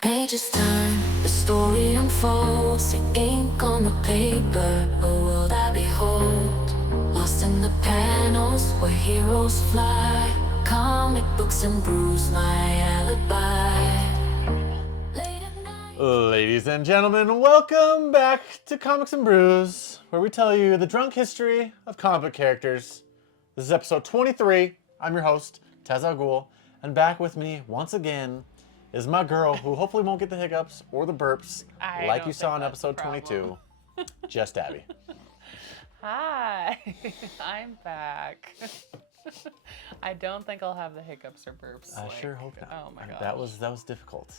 Pages turn, the story unfolds, the ink on the paper, a world I behold. Lost in the panels where heroes fly, comic books and brews, my alibi. Ladies and gentlemen, welcome back to Comics and Brews, where we tell you the drunk history of comic book characters. This is episode 23. I'm your host, Taz Al Ghul, and back with me once again is my girl, who hopefully won't get the hiccups or the burps like you saw in episode 22, Just Abby. Hi, I'm back. I don't think I'll have the hiccups or burps. I sure hope not. Oh my god, that was difficult.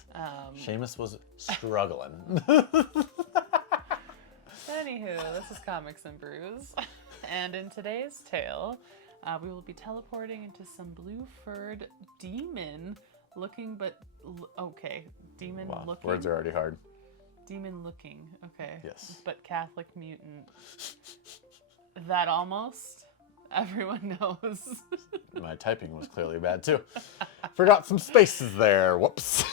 Seamus was struggling. Anywho, this is Comics and Brews, and in today's tale, we will be teleporting into some blue-furred demon looking, demon Wow, looking. words are already hard. Demon looking, okay. Yes. But Catholic mutant. That almost everyone knows. My typing was clearly bad too. Forgot some spaces there. Whoops.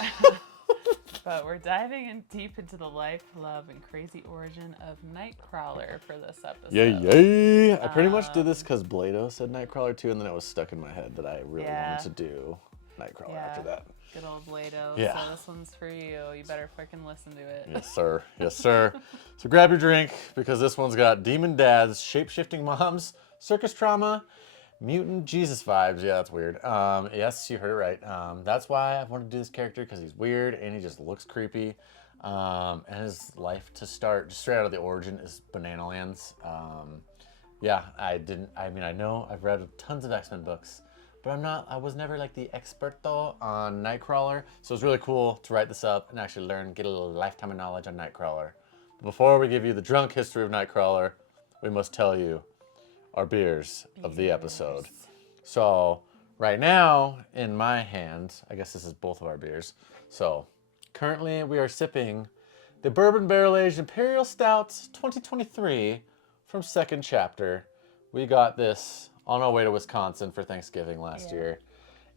But we're diving in deep into the life, love, and crazy origin of Nightcrawler for this episode. Yay! I pretty much did this because Blado said Nightcrawler too, and then it was stuck in my head that I really wanted to do Nightcrawler after that. Good old Blado. Yeah. So this one's for you. You better freaking listen to it. Yes, sir. Yes, sir. So grab your drink because this one's got demon dads, shape-shifting moms, circus trauma, mutant Jesus vibes. Yeah, that's weird. Yes, you heard it right. That's why I wanted to do this character, because he's weird and he just looks creepy. And his life to start, just straight out of the origin, is Banana Lands. Yeah, I know I've read tons of X-Men books, but I was never like the experto on Nightcrawler. So it's really cool to write this up and actually get a little lifetime of knowledge on Nightcrawler. But before we give you the drunk history of Nightcrawler, we must tell you our beers of the episode. So right now in my hand, I guess this is both of our beers. So currently we are sipping the Bourbon Barrel Aged Imperial Stout 2023 from Second Chapter. We got this on our way to Wisconsin for Thanksgiving last year.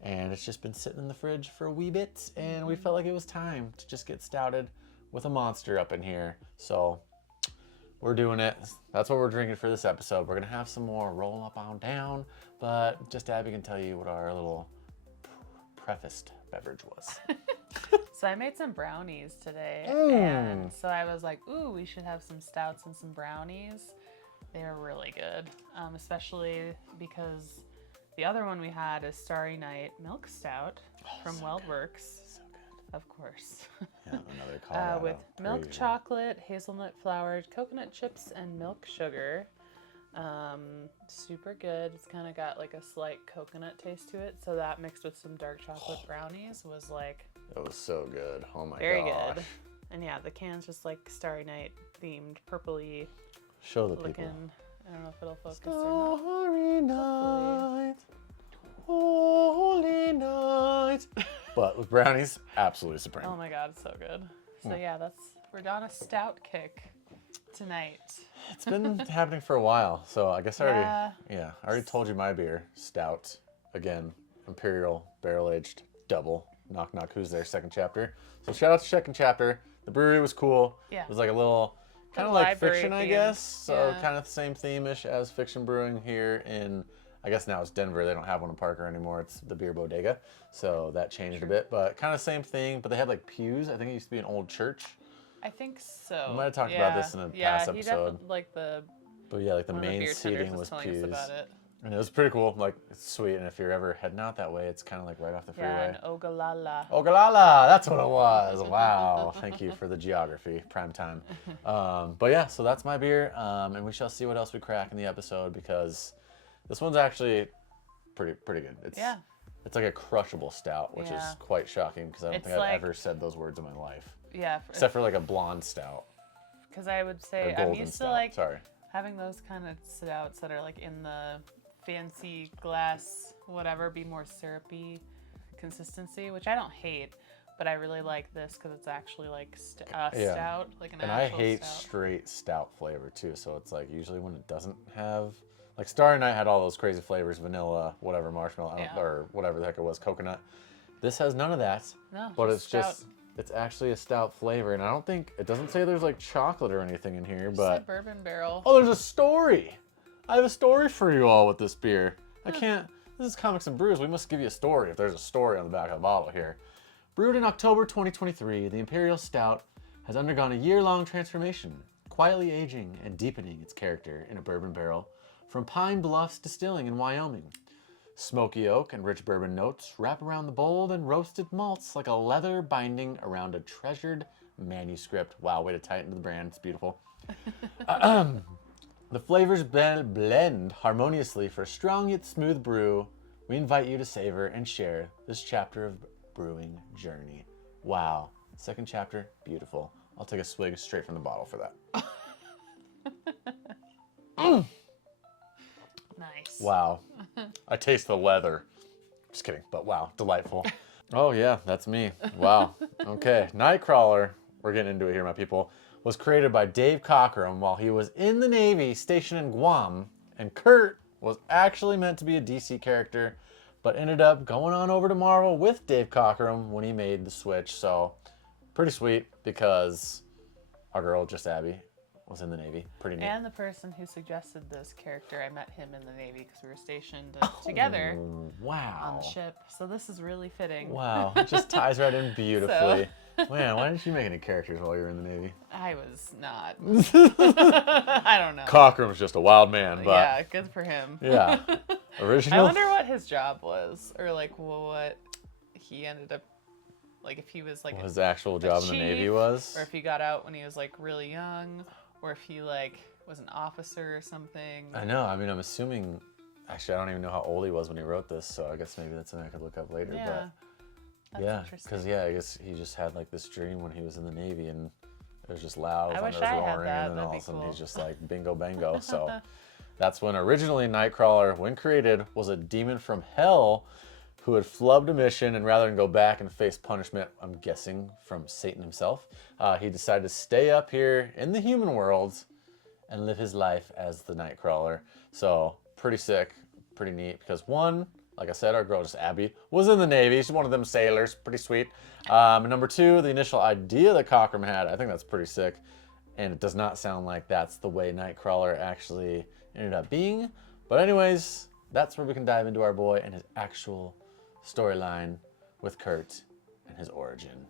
And it's just been sitting in the fridge for a wee bit, and we felt like it was time to just get stouted with a monster up in here. So we're doing it. That's what we're drinking for this episode. We're going to have some more roll up on down, but just Abby can tell you what our little prefaced beverage was. So I made some brownies today. And so I was like, ooh, we should have some stouts and some brownies. They're really good, especially because the other one we had is Starry Night Milk Stout from WeldWorks. So good. Of course. Yeah, another Colorado. With milk Crazy. chocolate, hazelnut flour, coconut chips, and milk sugar. Super good. It's kind of got like a slight coconut taste to it. So that mixed with some dark chocolate brownies was like... It was so good. Oh my gosh. Very good. And yeah, the can's just like Starry Night themed, purpley Show the looking. people. I don't know if it'll focus or not. Starry night, holy night. But with brownies, absolutely supreme. Oh my god, it's so good. So yeah, we're on a stout kick tonight. It's been happening for a while, so I guess I Yeah. already told you my beer, stout, again, Imperial, barrel-aged, double, knock knock, who's there, Second Chapter. So shout out to Second Chapter. The brewery was cool. Yeah. It was like a little, kind of The like library fiction, I theme. guess. So Yeah. kind of the same theme-ish as fiction brewing here in, I guess now it's Denver. They don't have one in Parker anymore. It's the Beer Bodega. So that changed a bit, but kind of same thing. But they had like pews. I think it used to be an old church. I think so. We might have talked about this in a past he episode. definitely, like the But yeah, like the one of the main beer tenders seating was telling us pews. about it. And it was pretty cool. Like, it's sweet. And if you're ever heading out that way, it's kind of like right off the freeway. Yeah, and Ogallala. Ogallala, that's what it was. Wow. Thank you for the geography. Prime time. But yeah, so that's my beer. And we shall see what else we crack in the episode, because this one's actually pretty good. It's like a crushable stout, which is quite shocking, because I don't It's think I've like- ever said those words in my life. Yeah. Except for like a blonde stout. Because I would Or say I'm golden used to stout. like Sorry. having those kind of stouts that are like in the fancy glass, whatever, be more syrupy consistency, which I don't hate, but I really like this because it's actually like Yeah. stout, like an And I actual hate stout. straight stout flavor too. So it's like usually when it doesn't have, like Starry Night had all those crazy flavors, vanilla, whatever, marshmallow, Yeah. or whatever the heck it was, coconut. This has none of that. No, But just it's It's actually a stout flavor, and I don't think it doesn't say there's like chocolate or anything in here, but Said bourbon barrel. oh, there's a story. I have a story for you all with this beer. I can't. This is Comics and Brews. We must give you a story if there's a story on the back of the bottle here. Brewed in October 2023, the Imperial Stout has undergone a year-long transformation, quietly aging and deepening its character in a bourbon barrel from Pine Bluffs Distilling in Wyoming. Smoky oak and rich bourbon notes wrap around the bold and roasted malts like a leather binding around a treasured manuscript. Wow, way to tie it into the brand. It's beautiful. The flavors blend harmoniously for a strong yet smooth brew. We invite you to savor and share this chapter of brewing journey. Wow. Second chapter, beautiful. I'll take a swig straight from the bottle for that. Nice. Wow. I taste the leather. Just kidding, but wow, delightful. Oh yeah, that's me. Wow. Okay, Nightcrawler, we're getting into it here, my people, was created by Dave Cockrum while he was in the Navy stationed in Guam, and Kurt was actually meant to be a DC character, but ended up going on over to Marvel with Dave Cockrum when he made the switch. So pretty sweet because our girl, just Abby, was in the Navy. Pretty neat. And the person who suggested this character, I met him in the Navy because we were stationed together Wow. on the ship. So this is really fitting. Wow, it just ties right in beautifully. Man, why didn't you make any characters while you were in the Navy? I was not. I don't know. Cockrum's just a wild man, but Yeah, good for him. yeah. I Original. wonder what his job was, or like what he ended up, like if he was like What his actual job in the Navy was. or if he got out when he was like really young, or if he like was an officer or something. I know. I mean, I'm assuming. Actually, I don't even know how old he was when he wrote this, so I guess maybe that's something I could look up later. Yeah, But that's yeah, interesting. because I guess he just had like this dream when he was in the Navy, and it was just loud, I wish thunder I was had roaring, that. and then That'd all be of a sudden cool. he's just like bingo bango. So that's when originally Nightcrawler, when created, was a demon from hell who had flubbed a mission, and rather than go back and face punishment, I'm guessing from Satan himself, he decided to stay up here in the human world and live his life as the Nightcrawler. So pretty sick, pretty neat, because one, like I said, our girl, just Abby, was in the Navy. She's one of them sailors, pretty sweet. And number two, the initial idea that Cockrum had, I think that's pretty sick. And it does not sound like that's the way Nightcrawler actually ended up being. But anyways, that's where we can dive into our boy and his actual storyline with Kurt and his origin,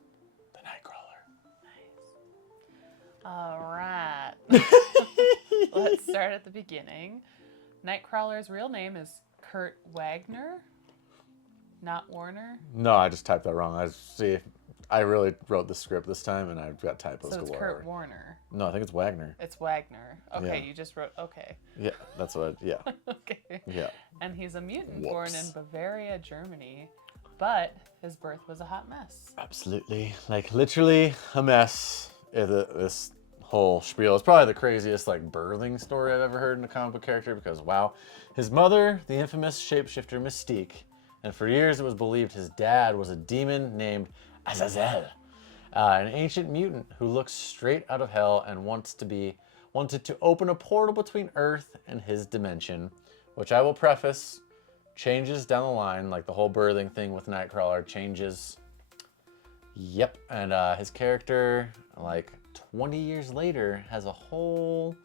the Nightcrawler. All right. Let's start at the beginning. Nightcrawler's real name is Kurt Wagner, not Warner. No, I just typed that wrong. I really wrote the script this time, and I've got typos So it's galore. Kurt Warner. No, I think it's Wagner. It's Wagner. Okay, Yeah. you just wrote, okay. Yeah, that's what. Yeah, Okay. yeah. And he's a mutant born in Whoops. Bavaria, Germany, but his birth was a hot mess. Absolutely, like literally a mess. This whole spiel is probably the craziest like birthing story I've ever heard in a comic book character, because wow, his mother, the infamous shapeshifter Mystique, and for years it was believed his dad was a demon named Azazel, an ancient mutant who looks straight out of hell and wanted to open a portal between Earth and his dimension, which I will preface changes down the line, like the whole birthing thing with Nightcrawler changes. Yep, and his character, like 20 years later, has a whole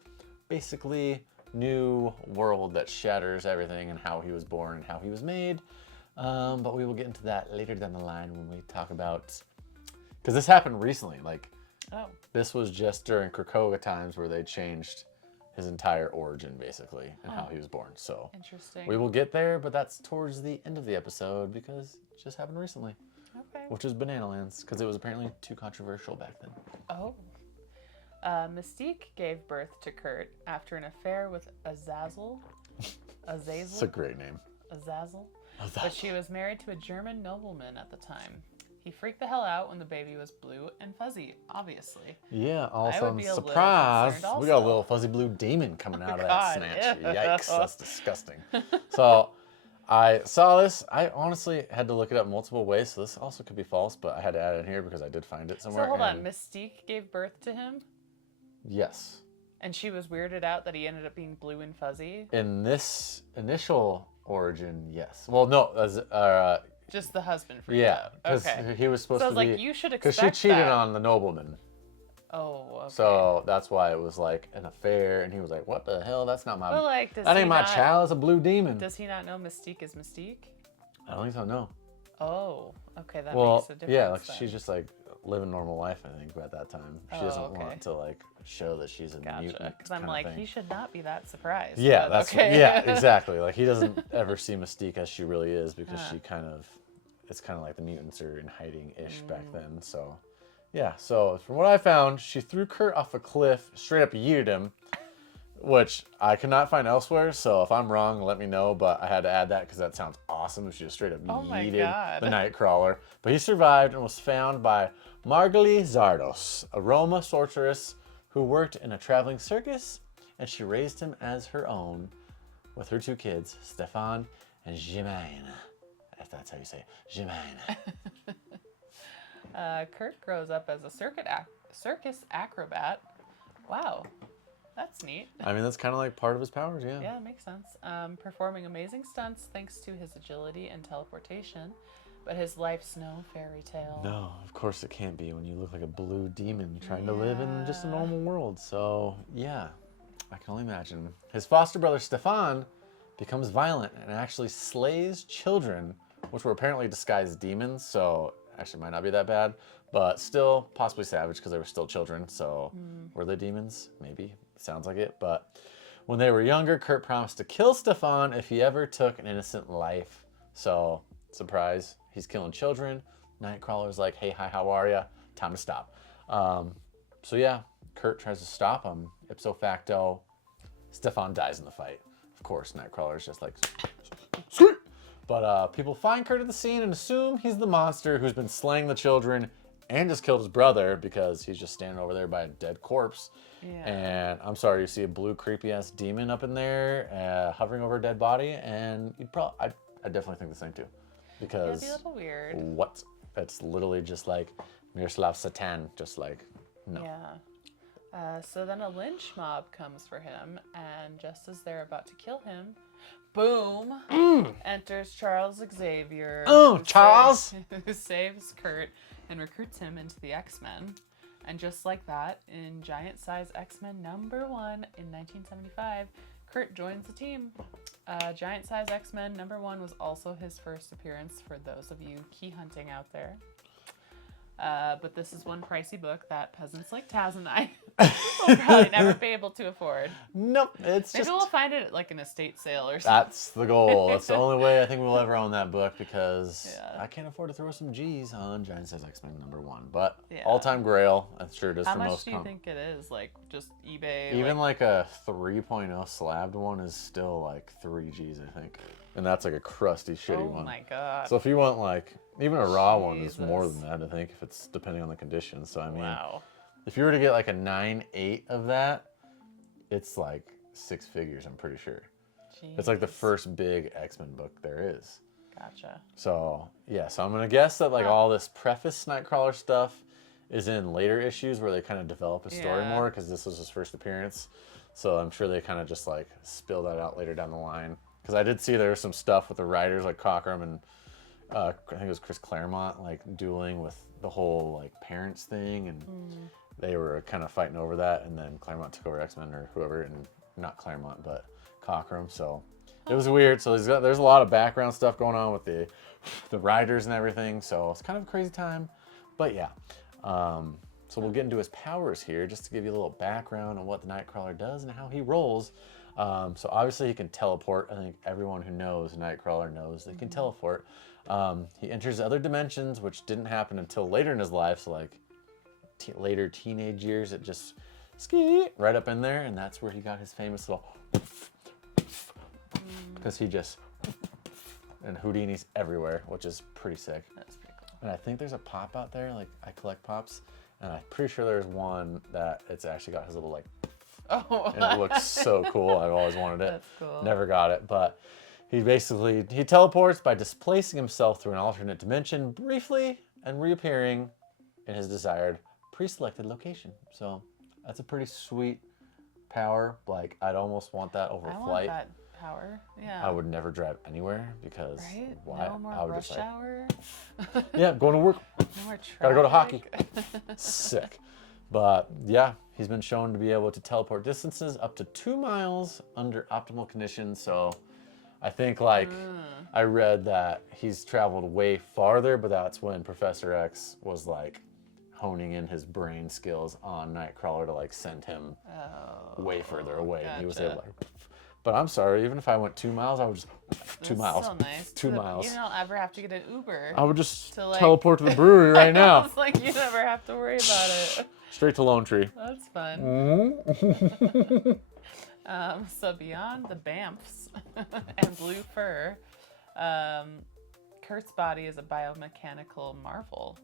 basically new world that shatters everything and how he was born and how he was made. But we will get into that later down the line when we talk about, because this happened recently. Like Oh, this was just during Krakoa times where they changed his entire origin basically and how he was born. So interesting. we will get there, but that's towards the end of the episode because it just happened recently, Okay. which is Banana Lands, because it was apparently too controversial back then. Oh. Mystique gave birth to Kurt after an affair with Azazel. It's a great name. Azazel. But she was married to a German nobleman at the time. He freaked the hell out when the baby was blue and fuzzy, obviously. Yeah, all of a I would sudden, be a little surprise, concerned we got a also. little fuzzy blue demon coming out of that God, snatch. ew. Yikes, that's disgusting. So I saw this. I honestly had to look it up multiple ways, so this also could be false, but I had to add it in here because I did find it somewhere. So hold on, and Mystique gave birth to him, yes. and she was weirded out that he ended up being blue and fuzzy. In this initial origin, yes. Well, no, Just the husband freaked Yeah, out. because Okay. he was supposed So I to was be. like, you should Because expect she cheated that. on the nobleman. Oh, okay. So that's why it was like an affair, and he was like, "What the hell? That's not my. But, like, does that he ain't my not- child. It's a blue demon." Does he not know Mystique is Mystique? I don't think so. No. Oh, okay, that Well, makes a difference. yeah, like then. she's just like living normal life. I think at that time she Oh, doesn't okay. want to like show that she's a Gotcha. mutant. Because I'm kinda like, thing. he should not be that surprised. Yeah, but that's okay. yeah, exactly. Like he doesn't ever see Mystique as she really is because Huh. she kind of, it's kind of like the mutants are in hiding-ish back Mm. then. So, yeah. So from what I found, she threw Kurt off a cliff, straight up yeeted him, which I could not find elsewhere. So if I'm wrong, let me know. But I had to add that because that sounds awesome. If she just straight up Oh my yeeted God. the Nightcrawler, but he survived and was found by Margali Zardos, a Roma sorceress who worked in a traveling circus, and she raised him as her own with her 2 kids, Stefan and Jemaine. If that's how you say it, Jemaine. Kurt grows up as a circus acrobat. Wow, that's neat. I mean, that's kind of like part of his powers, yeah. Yeah, it makes sense. Performing amazing stunts thanks to his agility and teleportation, but his life's no fairy tale. No, of course it can't be when you look like a blue demon trying to live in just a normal world. So, yeah, I can only imagine. His foster brother, Stefan, becomes violent and actually slays children, which were apparently disguised demons, so actually might not be that bad, but still possibly savage because they were still children, so were they demons? Maybe. Sounds like it, but when they were younger, Kurt promised to kill Stefan if he ever took an innocent life. So, surprise, he's killing children. Nightcrawler's like, hey, hi, how are ya? Time to stop. So yeah, Kurt tries to stop him. Ipso facto, Stefan dies in the fight. Of course, Nightcrawler's just like, sweet. But people find Kurt at the scene and assume he's the monster who's been slaying the children and just killed his brother because he's just standing over there by a dead corpse. Yeah. And I'm sorry, you see a blue creepy ass demon up in there hovering over a dead body, and I definitely think the same too, because It'd be a little weird. what? It's literally just like Miroslav Satan, just like no. Yeah. So then a lynch mob comes for him, and just as they're about to kill him, boom, enters Charles Xavier. Oh, who Charles! who saves Kurt and recruits him into the X-Men. And just like that, in Giant Size X-Men #1 in 1975, Kurt joins the team. Giant Size X-Men #1 was also his first appearance for those of you key hunting out there. But this is one pricey book that peasants like Taz and I will probably never be able to afford. Nope, it's Maybe just we'll find it at like an estate sale or something. that's the goal. That's the only way I think we'll ever own that book because Yeah. I can't afford to throw some G's on Giant Size X-Men #1. But Yeah. all-time grail, I'm sure it is How for much most. do you think it is? Like just eBay? Even like a 3.0 slabbed one is still like 3 G's, I think. And that's like a crusty, shitty oh one. my god. So if you want like, even a raw one is more Jesus. than that, I think, if it's depending on the condition. So I mean, Wow. if you were to get like a 9.8 of that, it's like 6 figures, I'm pretty sure. It's like the Jeez. first big X-Men book there is. Gotcha. So yeah, so I'm gonna guess that like all this preface Nightcrawler stuff is in later issues where they kind of develop a story Yeah. more because this was his first appearance. So I'm sure they kind of just like spill that out later down the line. Because I did see there was some stuff with the writers like Cockrum and I think it was Chris Claremont like dueling with the whole like parents thing, and they were kind of fighting over that. And then Claremont took over X-Men or whoever, and not Claremont but Cockrum. So it was weird. So there's a lot of background stuff going on with the writers and everything. So it's kind of a crazy time, but yeah. So we'll get into his powers here just to give you a little background on what the Nightcrawler does and how he rolls. So obviously he can teleport. I think everyone who knows Nightcrawler knows that he can teleport. He enters other dimensions, which didn't happen until later in his life. So like later teenage years, it just ski right up in there. And that's where he got his famous little because he just and Houdini's everywhere, which is pretty sick. That's pretty cool. And I think there's a pop out there, like I collect pops, and I'm pretty sure there's one that it's actually got his little like, Oh, and it looks so cool. I've always wanted it. That's cool. Never got it, but he teleports by displacing himself through an alternate dimension briefly and reappearing in his desired pre-selected location. So that's a pretty sweet power. Like I'd almost want that over I want flight. that power. Yeah. I would never drive anywhere because Right? why? No more I would rush just like, hour. yeah, going to work. No more traffic. Gotta go to hockey. Sick. But yeah, he's been shown to be able to teleport distances up to 2 miles under optimal conditions. So I think like I read that he's traveled way farther, but that's when Professor X was like honing in his brain skills on Nightcrawler to like send him way further away. And he was able to like, but I'm sorry, even if I went 2 miles, I would just 2 miles. So nice. 2 miles. You don't ever have to get an Uber. I would just to, like, teleport to the brewery right now. It's like you never have to worry about it. Straight to Lone Tree. That's fun. So beyond the Bamfs and blue fur, Kurt's body is a biomechanical marvel.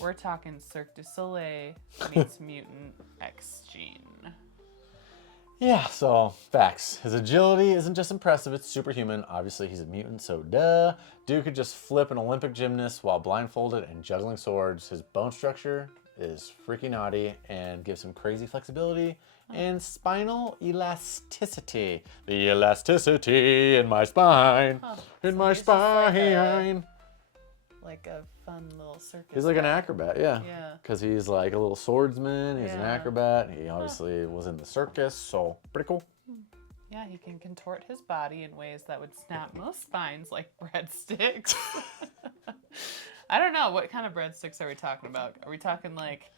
We're talking Cirque du Soleil meets Mutant X gene. Yeah, so facts. His agility isn't just impressive, it's superhuman. Obviously, he's a mutant, so duh. Dude could just flip an Olympic gymnast while blindfolded and juggling swords. His bone structure is freaking naughty and gives him crazy flexibility and spinal elasticity. The elasticity in my spine. In my he's just like spine. Like a fun little circus. He's like an guy. acrobat, yeah. Yeah. Because he's like a little swordsman, he's an Yeah. acrobat. He obviously was in the circus, so pretty cool. Yeah, he can contort his body in ways that would snap most spines like breadsticks. I don't know. What kind of breadsticks are we talking about? Are we talking like...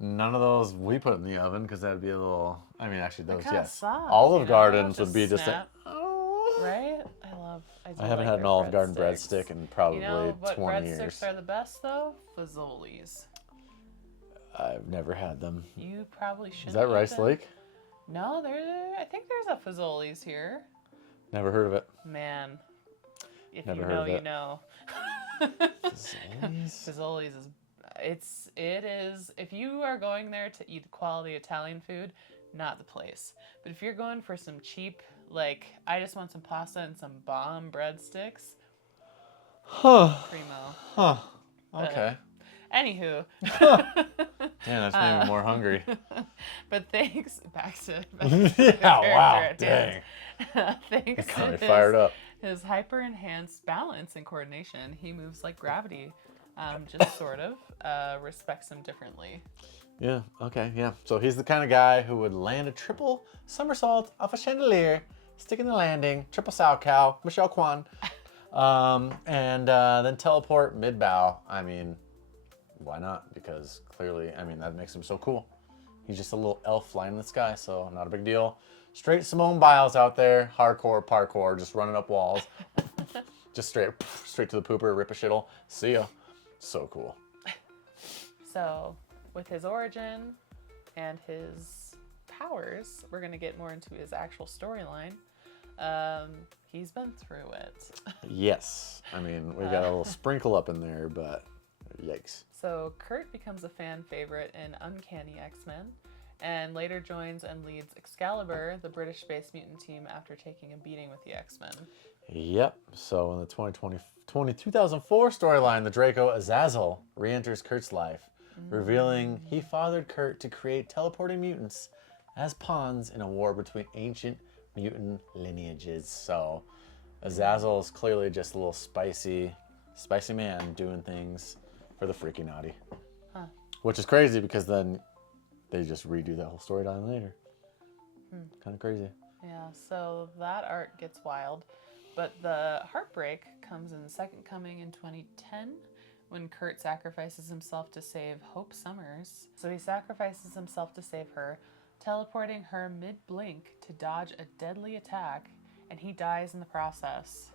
None of those we put in the oven because that'd be a little. I mean, actually, those kinda yes. soft, Olive you know, Gardens just would be just. snap. Oh. Right? I I haven't like had an their Olive Garden breadsticks. breadstick in probably You know what 20 breadsticks years. are the best though? Fazoli's. I've never had them. You probably shouldn't. Is that eat Rice them. Lake? No, I think there's a Fazoli's here. Never heard of it. Man, if Never you heard know, of you it. know. Fazoli's? Fazoli's it is if you are going there to eat quality Italian food, not the place. But if you're going for some cheap, like I just want some pasta and some bomb breadsticks, Huh. primo. Huh. Okay. Anywho. Damn, that's made me more hungry. But thanks back to Yeah, wow. character at hand. Dang. Thanks Got me to fired up. his hyper enhanced balance and coordination, he moves like gravity. Just sort of respects him differently. Yeah, okay, yeah. So he's the kind of guy who would land a triple somersault off a chandelier, stick in the landing, triple sow cow, Michelle Kwan, and then teleport mid-bow. I mean, why not? Because clearly, I mean, that makes him so cool. He's just a little elf flying in the sky, so not a big deal. Straight Simone Biles out there, hardcore parkour, just running up walls. Just straight to the pooper, rip a shittle. See ya. So cool. So, with his origin and his powers, we're going to get more into his actual storyline. He's been through it. Yes. I mean, we got a little sprinkle up in there, but yikes. So, Kurt becomes a fan favorite in Uncanny X-Men, and later joins and leads Excalibur, the British Space Mutant team, after taking a beating with the X-Men. Yep. So in the 2004 storyline, the Draco Azazel re-enters Kurt's life, revealing he fathered Kurt to create teleporting mutants as pawns in a war between ancient mutant lineages. So Azazel is clearly just a little spicy man doing things for the freaky naughty. Huh. Which is crazy because then they just redo that whole storyline later. Kind of crazy. Yeah, so that arc gets wild. But the heartbreak comes in the Second Coming in 2010 when Kurt sacrifices himself to save Hope Summers. So he sacrifices himself to save her, teleporting her mid-blink to dodge a deadly attack, and he dies in the process.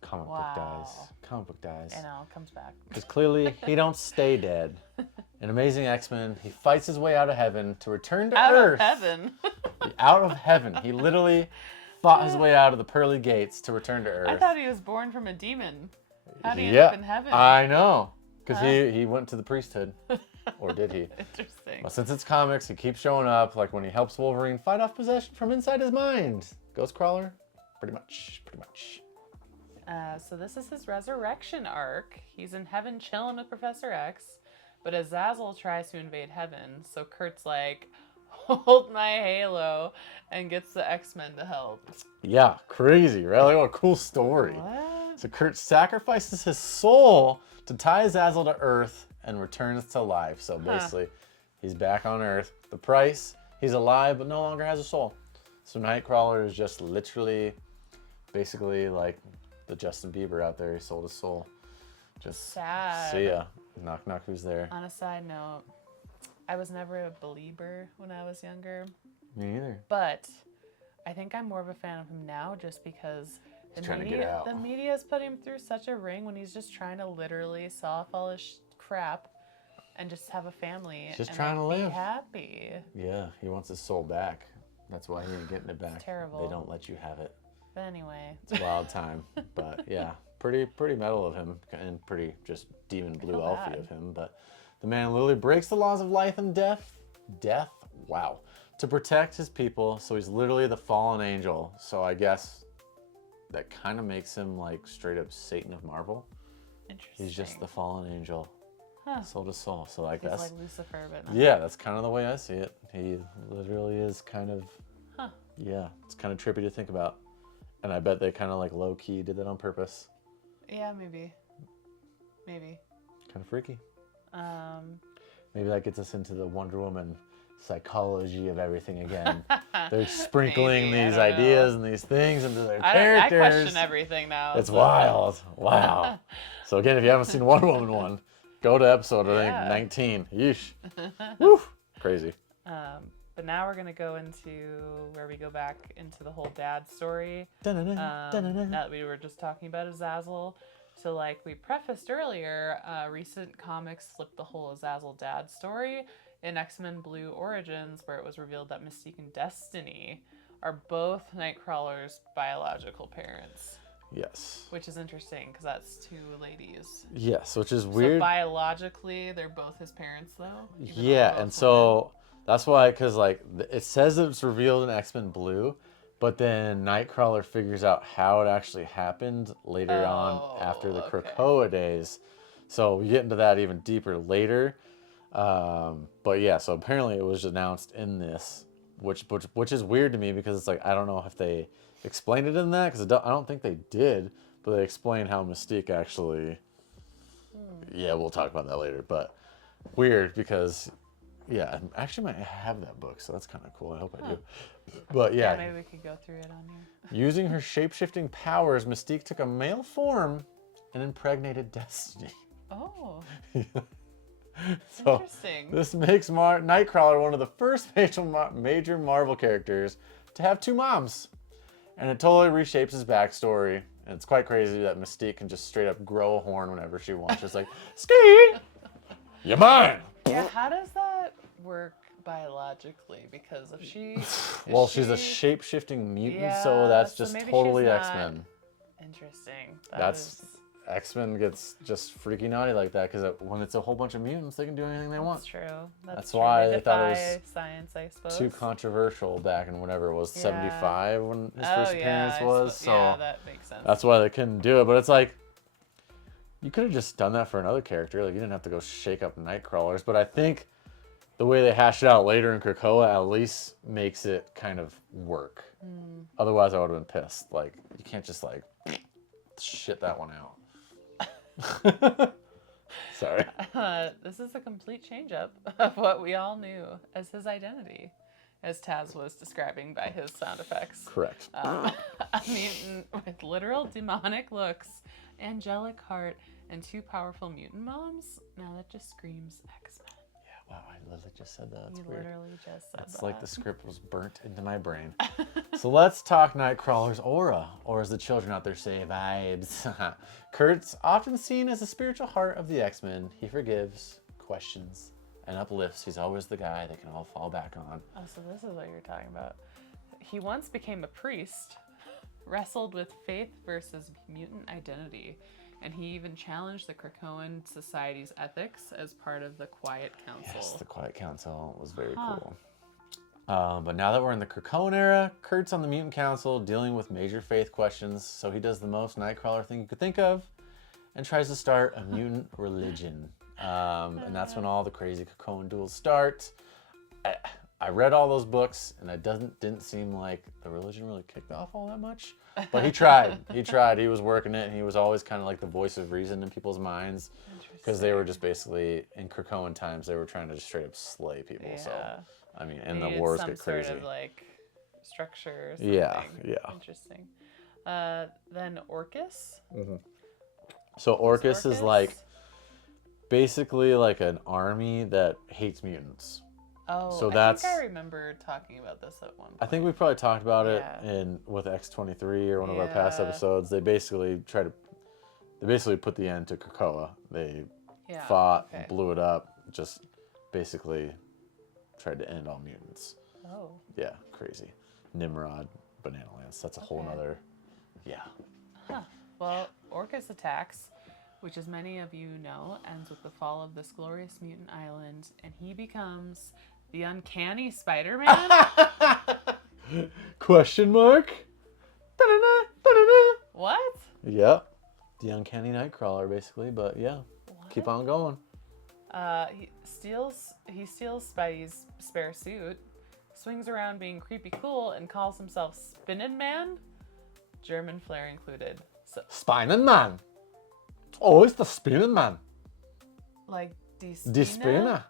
Comic book Wow. dies. Comic book dies. I know, comes back. Because clearly he don't stay dead. In Amazing X-Men, he fights his way out of heaven to return to Out Earth. of heaven. Out of heaven. He literally fought his way out of the pearly gates to return to Earth. I thought he was born from a demon. How do you end Yeah, up in heaven? I know. Because he went to the priesthood. Or did he? Interesting. Well, since it's comics, he keeps showing up, like when he helps Wolverine fight off possession from inside his mind. Ghost Crawler? Pretty much. So this is his resurrection arc. He's in heaven chilling with Professor X, but Azazel tries to invade heaven. So Kurt's like, hold my halo and gets the X-Men to help. Yeah, crazy, right? Like, what a cool story. What? So Kurt sacrifices his soul to tie Azazel to Earth and returns to life. So basically, he's back on Earth. The price, he's alive but no longer has a soul. So Nightcrawler is just literally, basically like the Justin Bieber out there. He sold his soul. Just Sad. see ya. Knock knock, who's there? On a side note, I was never a believer when I was younger, Me either. but I think I'm more of a fan of him now just because He's trying to get out. the media's put him through such a ring when he's just trying to literally sell off all his crap and just have a family. He's just and trying to be live. happy. Yeah, he wants his soul back. That's why he ain't getting it back. terrible. They don't let you have it. But anyway, It's a wild time. But yeah, pretty metal of him and pretty just demon blue Feel elfy bad. of him. But the man literally breaks the laws of life and death. Wow. To protect his people. So he's literally the fallen angel. So I guess that kind of makes him like straight up Satan of Marvel. interesting. He's just the fallen angel. Huh. Soul to soul. So like He's that's like Lucifer, but not. yeah, that's kind of the way I see it. He literally is kind of Huh. yeah, it's kind of trippy to think about. And I bet they kind of like low key did that on purpose. Yeah, maybe. Maybe. Kind of freaky. Um, Maybe that gets us into the Wonder Woman psychology of everything again. They're sprinkling Maybe, I these don't know. ideas and these things into their I characters. question everything now. It's so- wild. Wow. So again, if you haven't seen Wonder Woman 1, go to episode I Yeah. think 19. Yeesh. Woo. Crazy. But now we're gonna go into where we go back into the whole dad story. Dun-dun-dun, dun-dun-dun. Now that we were just talking about Azazel. So like we prefaced earlier, recent comics flipped the whole Azazel dad story in X-Men Blue Origins, where it was revealed that Mystique and Destiny are both Nightcrawler's biological parents, Yes. which is interesting because that's two ladies. Yes, which is So weird. biologically, they're both his parents, though. even though Yeah, they're and both so that's why, because like it says that it's revealed in X-Men Blue, but then Nightcrawler figures out how it actually happened later on after the okay. Krakoa days. So we get into that even deeper later. But yeah, so apparently it was announced in this, which is weird to me because it's like I don't know if they explained it in that because I don't think they did, but they explained how Mystique actually. Yeah, we'll talk about that later, but weird because. Yeah, I actually might have that book, so that's kind of cool. I hope I do. But Yeah, yeah, maybe we could go through it on here. using her shape-shifting powers, Mystique took a male form and impregnated Destiny. Oh, So interesting. this makes Nightcrawler one of the first major Marvel characters to have two moms. And it totally reshapes his backstory. And it's quite crazy that Mystique can just straight up grow a horn whenever she wants. It's like, ski! You're mine! Yeah, how does that work biologically? Because if she, Well, she's a shape-shifting mutant, Yeah, so that's so just maybe she's totally not- X-Men. interesting. That's X-Men gets just freaky naughty like that because when it's a whole bunch of mutants, they can do anything they want. That's true. That's true. why They they thought it defy was science, I suppose. Too controversial back in whatever it was, Yeah. 75 when his Oh, first yeah, appearance I was. suppose- So yeah, that makes sense. that's why they couldn't do it. But it's like you could have just done that for another character. Like you didn't have to go shake up Nightcrawlers. But I think the way they hash it out later in Krakoa at least makes it kind of work. Otherwise, I would have been pissed. Like you can't just like shit that one out. Sorry. This is a complete change-up of what we all knew as his identity, as Taz was describing by his sound effects. Correct. A mutant with literal demonic looks, angelic heart, and two powerful mutant moms. Now that just screams X-Men. Wow, I literally just said that. That's You weird. literally just said It's that. like the script was burnt into my brain. So let's talk Nightcrawler's aura, or as the children out there say, vibes. Kurt's often seen as the spiritual heart of the X-Men. He forgives, questions, and uplifts. He's always the guy they can all fall back on. Oh, so this is what you're talking about. He once became a priest, wrestled with faith versus mutant identity, and he even challenged the Krakoan Society's ethics as part of the Quiet Council. Yes, the Quiet Council was very cool. But now that we're in the Krakoan era, Kurt's on the Mutant Council dealing with major faith questions, so he does the most Nightcrawler thing you could think of and tries to start a mutant religion. And that's when all the crazy Krakoan duels start. I read all those books, and it didn't seem like the religion really kicked off all that much. But he tried. He was working it, and he was always kind of like the voice of reason in people's minds. Because they were just basically, in Krakoan times, they were trying to just straight up slay people. Yeah. So, I mean, and the wars get crazy. Sort of like structure or something. Yeah. Interesting. Then Orchis. So Orchis is like basically like an army that hates mutants. Oh, so I think I remember talking about this at one point. I think we probably talked about it with X-23 or one of our past episodes. They basically put the end to Krakoa. They fought, blew it up, just basically tried to end all mutants. Oh. Yeah, crazy. Nimrod, Banana Lands. That's a whole nother. Yeah. Huh. Well, Orchis attacks, which as many of you know, ends with the fall of this glorious mutant island, and he becomes the uncanny Spider-Man? Question mark? Da-da-da, da-da-da. What? Yep. The uncanny Nightcrawler, basically, but yeah. What? Keep on going. He steals Spidey's spare suit, swings around being creepy cool, and calls himself Spinnenmann, German flair included. So, Spinnenmann. Oh, it's the Spinnenmann. like Die Die Spinne.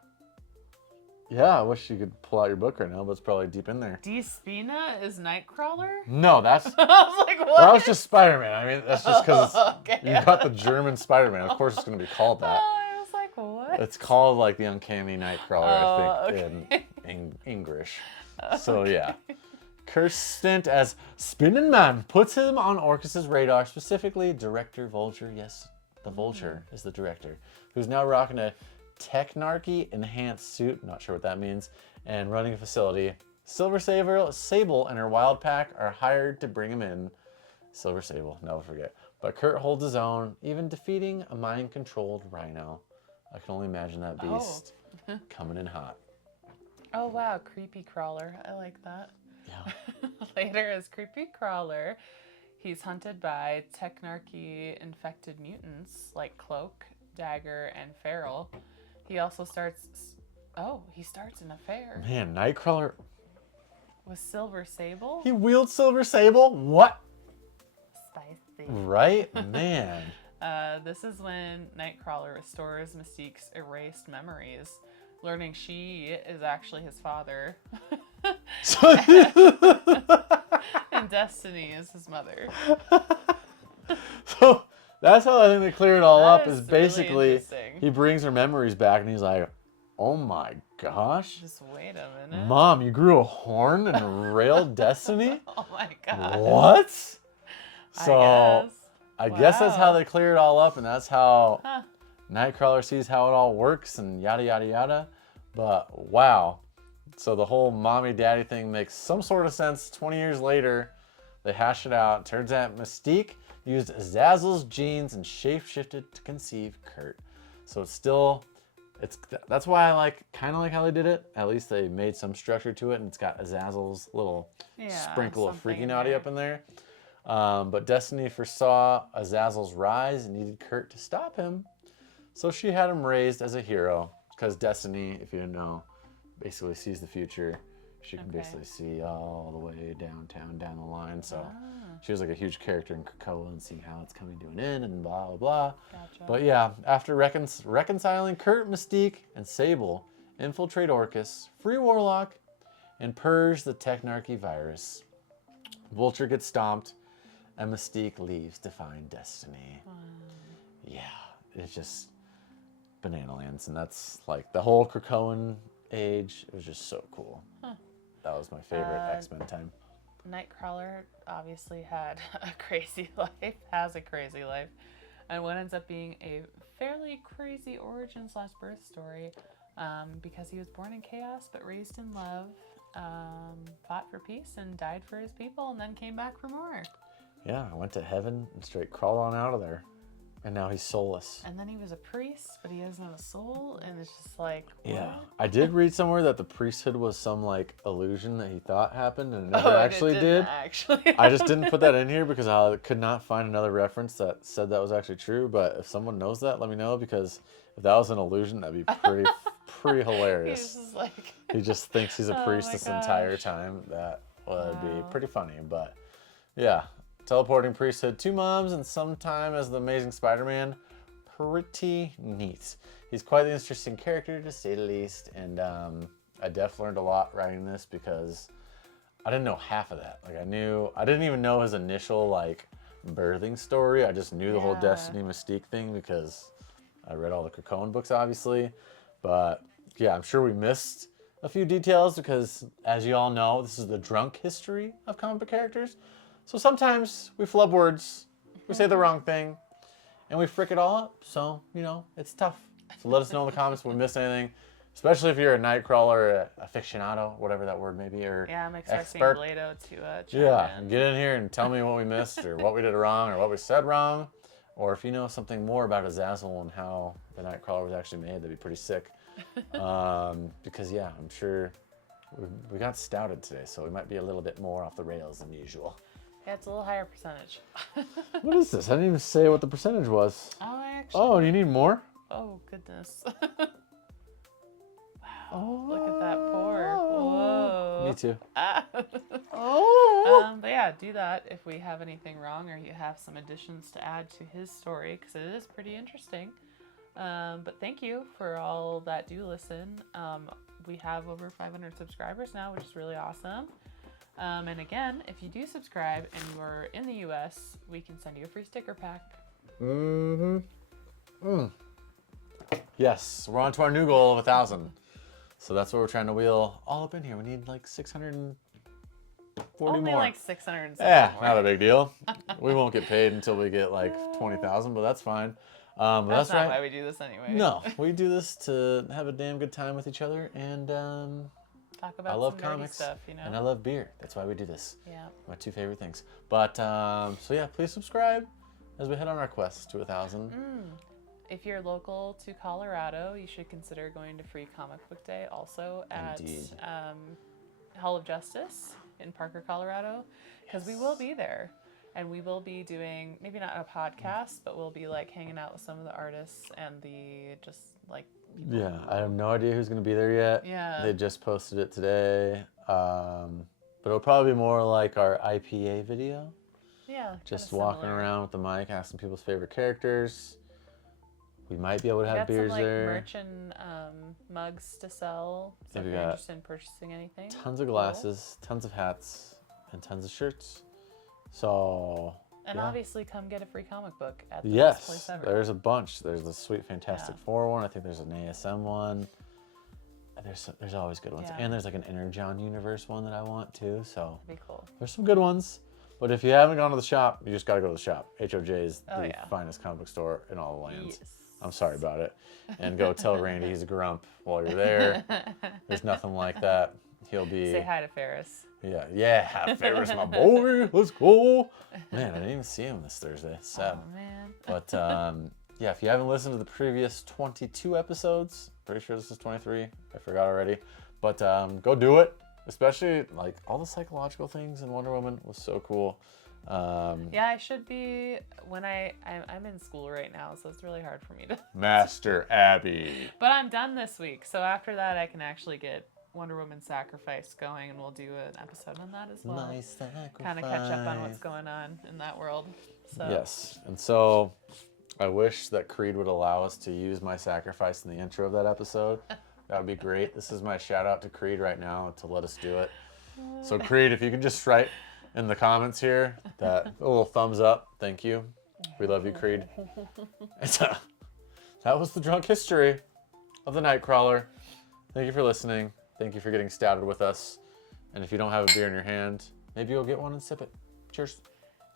Yeah, I wish you could pull out your book right now, but it's probably deep in there. Die Spinne is Nightcrawler? No, that's I was like, what? that was just Spider-Man. I mean, that's just because Okay. you got the German Spider-Man. Of course, it's going to be called that. I was like, what? It's called like the Uncanny Nightcrawler, I think, okay. in English. So yeah, Kurt's stint as Spinnenmann puts him on Orchis' radar, specifically director Vulture. Yes, the Vulture is the director, who's now rocking a Technarchy enhanced suit. Not sure what that means, and running a facility. Silver Sable and her wild pack are hired to bring him in. Silver Sable, never forget. But Kurt holds his own, even defeating a mind-controlled Rhino. I can only imagine that beast coming in hot. Oh wow, Creepy Crawler. I like that. Yeah. Later as Creepy Crawler, he's hunted by Technarchy infected mutants like Cloak, Dagger, and Feral. He also starts an affair Man, Nightcrawler. with Silver Sable. He wields Silver Sable? What? Spicy. Right? Man. This is when Nightcrawler restores Mystique's erased memories, learning she is actually his father. And Destiny is his mother. So that's how I think they clear it all That up, is is really basically interesting. he brings her memories back and he's like, oh my gosh. Just wait a minute. Mom, you grew a horn and railed Destiny? Oh my god. What? So I guess that's how Wow. they clear it all up, and that's how Huh. Nightcrawler sees how it all works and yada yada yada. But wow. So the whole mommy daddy thing makes some sort of sense. 20 years later, they hash it out. Turns out Mystique used Azazel's genes and shapeshifted to conceive Kurt. So that's why I kind of like how they did it. At least they made some structure to it, and it's got Azazel's little sprinkle of something in freaking naughty there. up in there. But Destiny foresaw Azazel's rise and needed Kurt to stop him. So she had him raised as a hero, because Destiny, if you didn't know, basically sees the future. She can basically see all the way down the line. So she was like a huge character in Krakoa and seeing how it's coming to an end and blah, blah, blah. Gotcha. But yeah, after reconciling Kurt, Mystique, and Sable, infiltrate Orchis, free Warlock, and purge the Technarchy virus. Vulture gets stomped, and Mystique leaves to find Destiny. Yeah, it's just Banana Lands, and that's like the whole Krakoan age. It was just so cool. That was my favorite X-Men time. Nightcrawler obviously had a crazy life, has a crazy life, and what ends up being a fairly crazy origin/birth story, because he was born in chaos but raised in love, fought for peace and died for his people, and then came back for more. Yeah, I went to heaven and straight crawled on out of there. And now he's soulless. And then he was a priest, but he has no soul, and it's just like, what? Yeah. I did read somewhere that the priesthood was some illusion that he thought happened and it never actually did. I just didn't put that in here because I could not find another reference that said that was actually true. But if someone knows that, let me know, because if that was an illusion, that'd be pretty hilarious. He's just like, He just thinks he's a Oh priest my this entire gosh. time. That would be Wow. pretty funny. But yeah, teleporting priesthood, 2 moms, and sometime as the Amazing Spider-Man. Pretty neat. He's quite an interesting character, to say the least. And I definitely learned a lot writing this because I didn't know half of that. Like I didn't even know his initial like birthing story. I just knew the whole Yeah. Destiny Mystique thing because I read all the Krakoan books, obviously. But yeah, I'm sure we missed a few details because, as you all know, this is the drunk history of comic book characters. So sometimes we flub words, we say the wrong thing, and we frick it all up. So, you know, it's tough. So let us know in the comments if we missed anything, especially if you're a Nightcrawler aficionado, whatever that word may be, or yeah, I'm expecting expert. Blado to chime Yeah, in. get in here and tell me what we missed or what we did wrong or what we said wrong. Or if you know something more about Azazel and how the Nightcrawler was actually made, that'd be pretty sick. Because, yeah, I'm sure we got stouted today, so we might be a little bit more off the rails than usual. Yeah, it's a little higher percentage. What is this? I didn't even say what the percentage was. Oh, I actually. Oh, you need more? Oh, goodness. Wow. Look at that pour. Whoa. Me too. But yeah, do that if we have anything wrong or you have some additions to add to his story because it is pretty interesting. But thank you for all that do listen. We have over 500 subscribers now, which is really awesome. And again, if you do subscribe and you are in the US, we can send you a free sticker pack. Yes, we're on to our new goal of 1,000. So that's what we're trying to wheel all up in here. We need like 640 Only more. like 600 Yeah, more. not a big deal. We won't get paid until we get like 20,000, but that's fine. But That's not right. why we do this anyway. No, we do this to have a damn good time with each other, and Talk about I love some nerdy comics stuff, you know? and I love beer. That's why we do this. Yeah. My 2 favorite things. But so yeah, please subscribe as we head on our quest to 1,000. If you're local to Colorado, you should consider going to Free Comic Book Day also at Indeed. Hall of Justice in Parker, Colorado, because we will be there. And we will be doing, maybe not a podcast, but we'll be like hanging out with some of the artists and the just like people. Yeah, I have no idea who's going to be there yet. Yeah. They just posted it today. But it'll probably be more like our IPA video. Yeah. Just kinda walking similar. around with the mic, asking people's favorite characters. We might be able to We have got beers some like there. merch and mugs to sell. So Yeah, if we you're got interested in purchasing anything. Tons of cool. glasses, tons of hats, and tons of shirts. So And yeah. obviously come get a free comic book at the best place Yes, ever. there's a bunch. There's the sweet Fantastic Yeah. Four one. I think there's an ASM one. And there's always good ones. Yeah. And there's like an Energon Universe one that I want too. So That'd be cool. there's some good ones. But if you haven't gone to the shop, you just got to go to the shop. HOJ is Oh, the yeah. finest comic book store in all the lands. Yes. I'm sorry about it. And go tell Randy he's a grump while you're there. There's nothing like that. He'll be. Say hi to Ferris. Yeah. Ferris, my boy. Let's go. Man, I didn't even see him this Thursday. Sad. Oh man. But yeah, if you haven't listened to the previous 22 episodes, pretty sure this is 23. I forgot already. But go do it. Especially like all the psychological things in Wonder Woman was so cool. Yeah, I should be when I'm in school right now, so it's really hard for me to. Master Abby. But I'm done this week, so after that I can actually get Wonder Woman Sacrifice going, and we'll do an episode on that as well. Nice sacrifice. Kind of catch up on what's going on in that world. So. Yes, and so I wish that Creed would allow us to use my sacrifice in the intro of that episode. That would be great. This is my shout out to Creed right now to let us do it. So Creed, if you could just write in the comments here that a little thumbs up, thank you. We love you, Creed. That was the drunk history of the Nightcrawler. Thank you for listening. Thank you for getting stouted with us. And if you don't have a beer in your hand, maybe you'll get one and sip it. Cheers.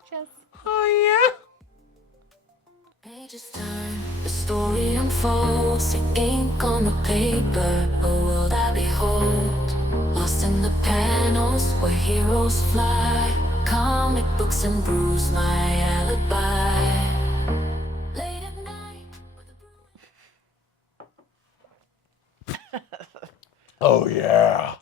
Cheers. Oh yeah. Pages turn, the story unfolds, the ink on the paper, a world I behold. Lost in the panels where heroes fly, comic books and brews, my alibi. Late at night with a Oh yeah.